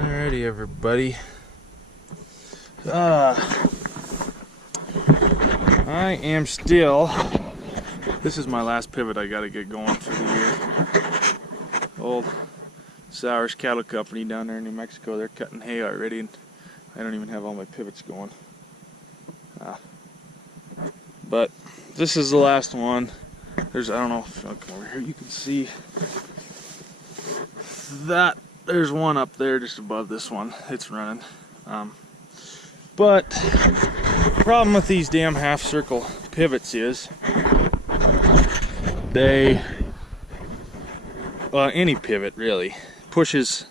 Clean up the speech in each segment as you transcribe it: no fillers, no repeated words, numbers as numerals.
Alrighty, everybody. I am still. This is my last pivot I gotta get going for the year. Old Sowers Cattle Company down there in New Mexico, they're cutting hay already, and I don't even have all my pivots going. But this is the last one. I don't know if I'll come over here, you can see that there's one up there just above this one. It's running. But the problem with these damn half circle pivots is any pivot really pushes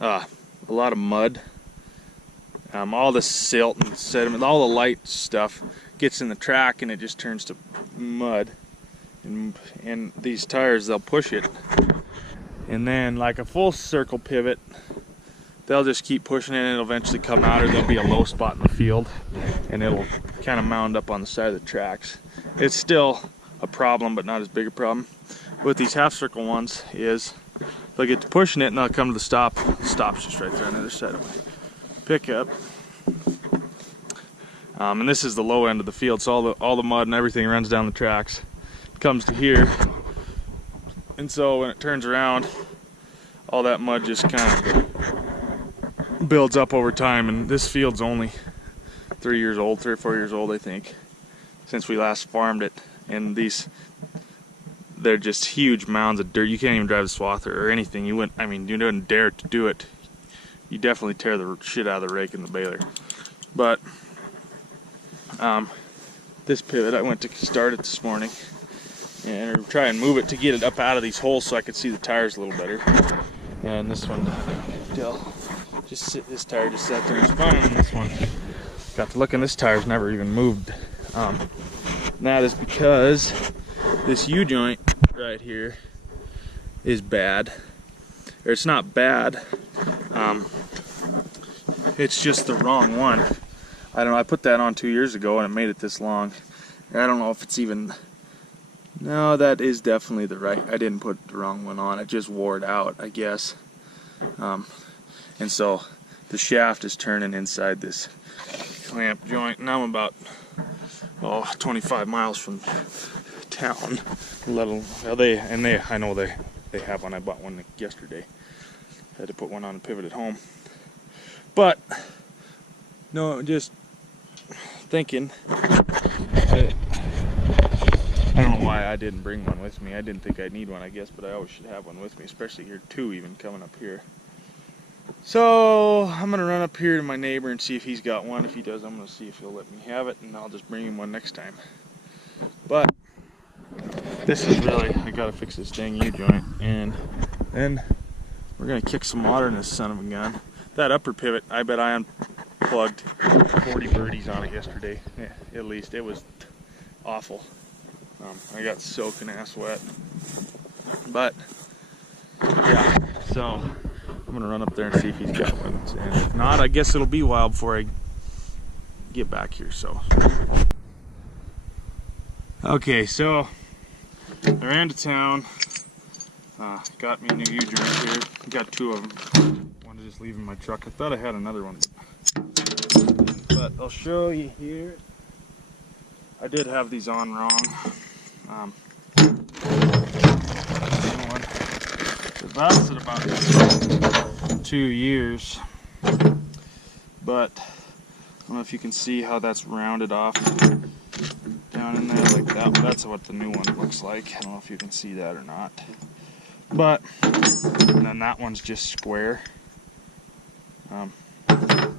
a lot of mud. All the silt and sediment, all the light stuff gets in the track and it just turns to mud. And these tires, they'll push it. And then like a full circle pivot, they'll just keep pushing it and it'll eventually come out, or there'll be a low spot in the field and it'll kind of mound up on the side of the tracks. It's still a problem, but not as big a problem. With these half circle ones is they'll get to pushing it and they'll come to the stop. The stop's just right there on the other side of my pickup. And this is the low end of the field, so all the mud and everything runs down the tracks. It comes to here. And so when it turns around, all that mud just kind of builds up over time. And this field's only 3 or 4 years old, I think, since we last farmed it. And they're just huge mounds of dirt. You can't even drive a swather or anything. You wouldn't dare to do it. You definitely tear the shit out of the rake and the baler. But this pivot, I went to start it this morning and try and move it to get it up out of these holes so I could see the tires a little better. And this one, this tire just sat there and spun, and this one got to look, and this tire's never even moved. And that is because this U-joint right here is bad. Or it's not bad. It's just the wrong one. I don't know, I put that on 2 years ago and it made it this long. I don't know if it's even... No, that is definitely the right. I didn't put the wrong one on. It just wore it out, I guess. And so the shaft is turning inside this clamp joint. And I'm about 25 miles from town. I know they have one. I bought one yesterday. Had to put one on a pivot at home. But no, just thinking. I don't know why I didn't bring one with me. I didn't think I'd need one, I guess, but I always should have one with me, especially here too, even coming up here. So I'm gonna run up here to my neighbor and see if he's got one. If he does, I'm gonna see if he'll let me have it, and I'll just bring him one next time. But this is really, I gotta fix this dang U-joint, and then we're gonna kick some water in this son of a gun. That upper pivot, I bet I unplugged 40 birdies on it yesterday. Yeah, at least. It was awful. I got soaking ass wet. But yeah, so I'm gonna run up there and see if he's got one. And if not, I guess it'll be a while before I get back here. So okay, so I ran to town, got me a new U-joint here. Got two of them. One to just leave in my truck. I thought I had another one, but I'll show you here. I did have these on wrong. It lasted about 2 years, but I don't know if you can see how that's rounded off down in there like that. That's what the new one looks like. I don't know if you can see that or not. But, and then that one's just square.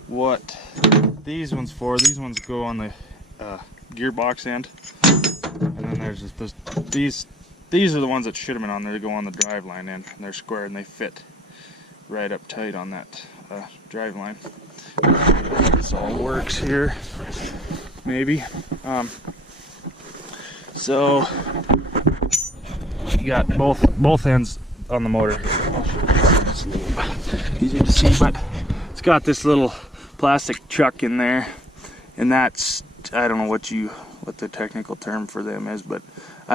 What these ones for, these ones go on the gearbox end. And then there's just these are the ones that should have been on there. They go on the driveline end, and they're square and they fit right up tight on that driveline. This all works here, maybe. So you got both ends on the motor. It's a little easier to see, but it's got this little plastic chuck in there, and that's, I don't know what the technical term for them is, but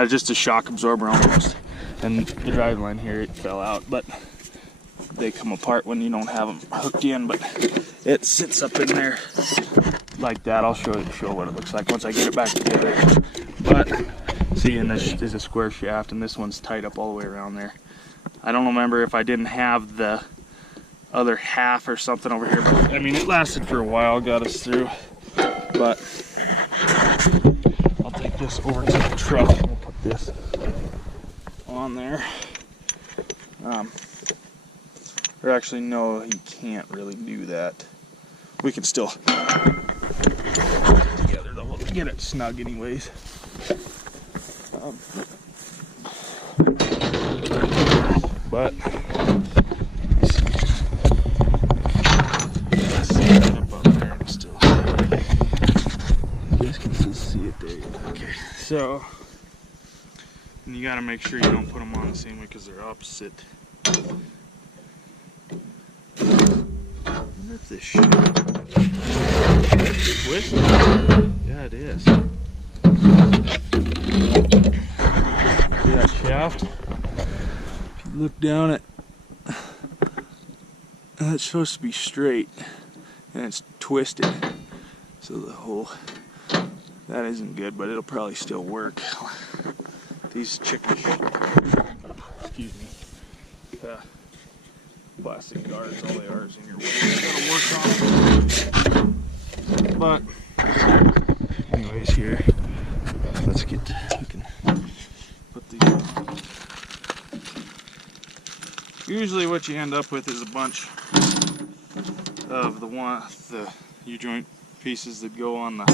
just a shock absorber almost. And the driveline here, it fell out, but they come apart when you don't have them hooked in, but it sits up in there like that. I'll show what it looks like once I get it back together. But see, and this is a square shaft, and this one's tied up all the way around there. I don't remember if I didn't have the other half or something over here, but I mean, it lasted for a while, got us through. But I'll take this over to the truck and we'll put this on there. Or actually, no, you can't really do that. We can still put it together though. We'll get it snug anyways. But okay, so and you got to make sure you don't put them on the same way because they're opposite. I wonder if this shit twist? Yeah, it is. See that shaft? If you look down at, that's supposed to be straight, and it's twisted. So the whole, that isn't good, but it'll probably still work. These chicken, excuse me, plastic guards, all they are is in your way. You gotta work on them. But anyways, here, let's get, we can put these on. Usually what you end up with is a bunch of the U-joint pieces that go on the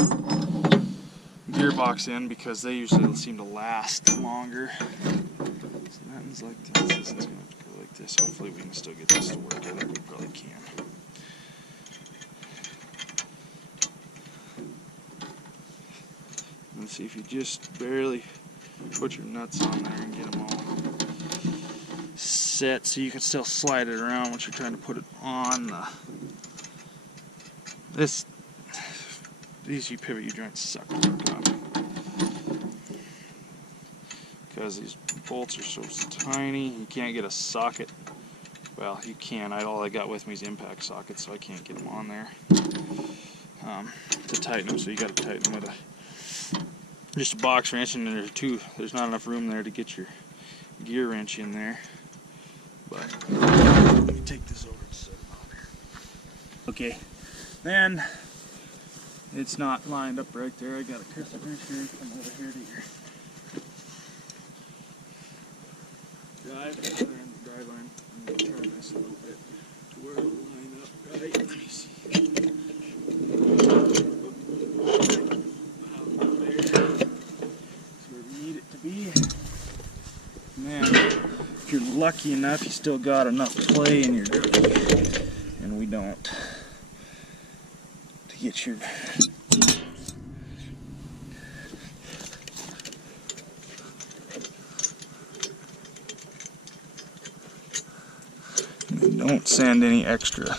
gearbox in, because they usually seem to last longer. So that one's like this. This one's gonna have to go like this. Hopefully we can still get this to work. I think we probably can. Let's see if you just barely put your nuts on there and get them all set so you can still slide it around once you're trying to put it on the, these pivot U-joints suck to work on because these bolts are so tiny. You can't get a socket. Well, you can. All I got with me is impact sockets, so I can't get them on there to tighten them. So you got to tighten them with just a box wrench, and there's not enough room there to get your gear wrench in there. But let me take this over and set it on here. Okay, then. It's not lined up right there. I got a crescent wrench here. Come over here to your drive line. I'm going to turn this a little bit to where it'll line up right. Let me see. About there. That's where we need it to be. Man, if you're lucky enough, you still got enough play in your drive, and we don't. To get your don't send any extra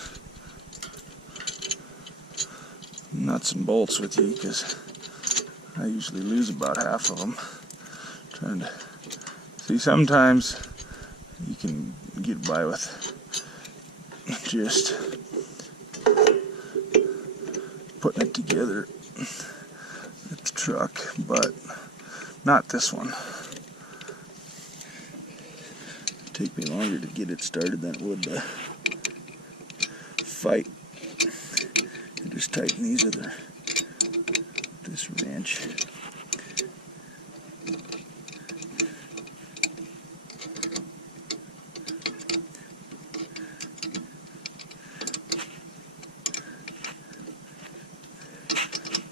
nuts and bolts with you, because I usually lose about half of them. Trying to see, sometimes you can get by with just putting it together at the truck, but not this one. It'd take me longer to get it started than it would to fight and just tighten these other, this wrench.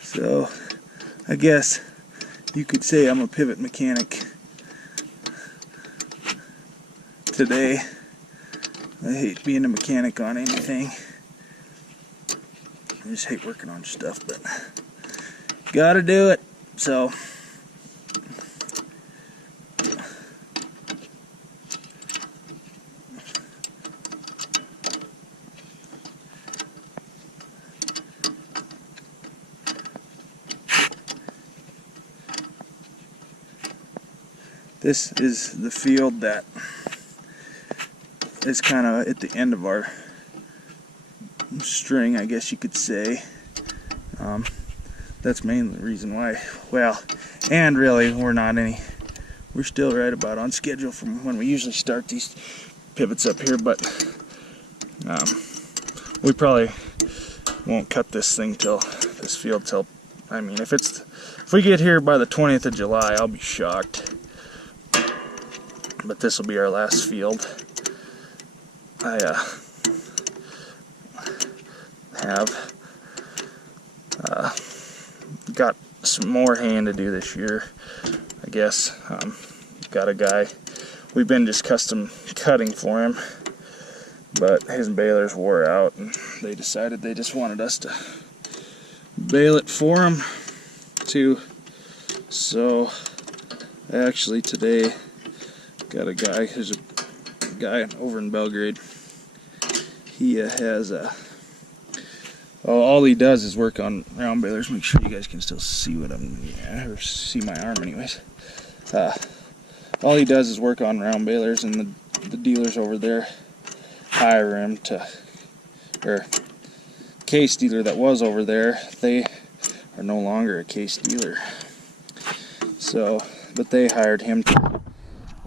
So I guess you could say I'm a pivot mechanic today. I hate being a mechanic on anything. I just hate working on stuff, but gotta do it. So this is the field that is kind of at the end of our string, I guess you could say. That's mainly the reason why. Well, and really we're still right about on schedule from when we usually start these pivots up here, but we probably won't cut this field till, I mean, if we get here by the 20th of July, I'll be shocked. But this will be our last field. I have got some more haying to do this year, I guess. Got a guy, we've been just custom cutting for him, but his balers wore out and they decided they just wanted us to bale it for him too. So actually today got a guy, there's a guy over in Belgrade. He has all he does is work on round balers. Make sure you guys can still see what or see my arm anyways. All he does is work on round balers, and the dealers over there hire him to, or case dealer that was over there, they are no longer a case dealer. So, but they hired him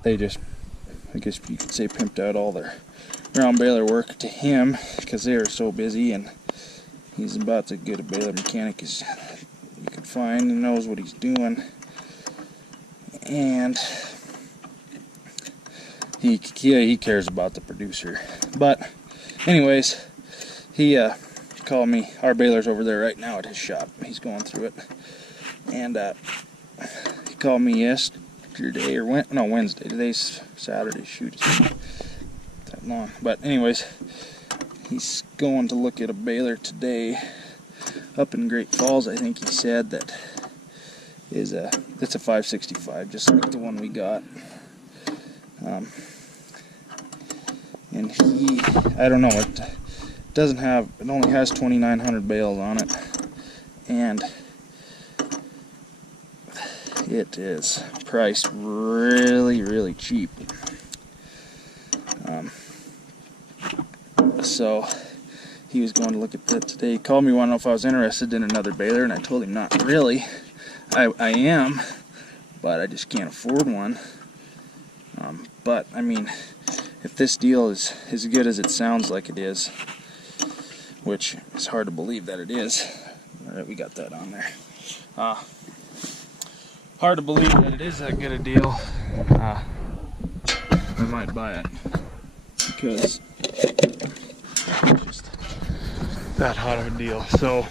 they just, I guess you could say, pimped out all their round baler work to him because they are so busy, and he's about as good a baler mechanic as you can find and knows what he's doing. And he cares about the producer. But anyways, he called me. Our baler's over there right now at his shop. He's going through it. And he called me yesterday, or Wednesday. Today's Saturday. Shoot, it's been that long. But anyways, he's going to look at a baler today up in Great Falls. I think he said that it's a 565, just like the one we got. And I don't know, it only has 2,900 bales on it, and it is priced really, really cheap. So he was going to look at that today. He called me, wanted to know if I was interested in another baler, and I told him not really. I am, but I just can't afford one. But I mean, if this deal is as good as it sounds like it is, which is hard to believe that it is. Alright, we got that on there. Hard to believe that it is that good a deal. I might buy it because it's just that hot of a deal. So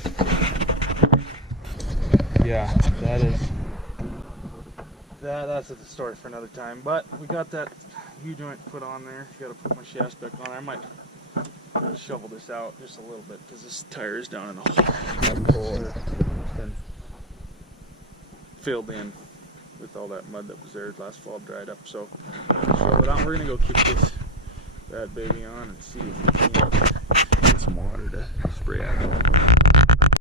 yeah, that's the story for another time. But we got that U-joint put on there. Got to put my shafts back on there. I might shovel this out just a little bit because this tire is down in a hole. It's been filled in with all that mud that was there last fall, dried up. So shovel it out. We're gonna go kick this bad baby on and see if we can get some water to spray out.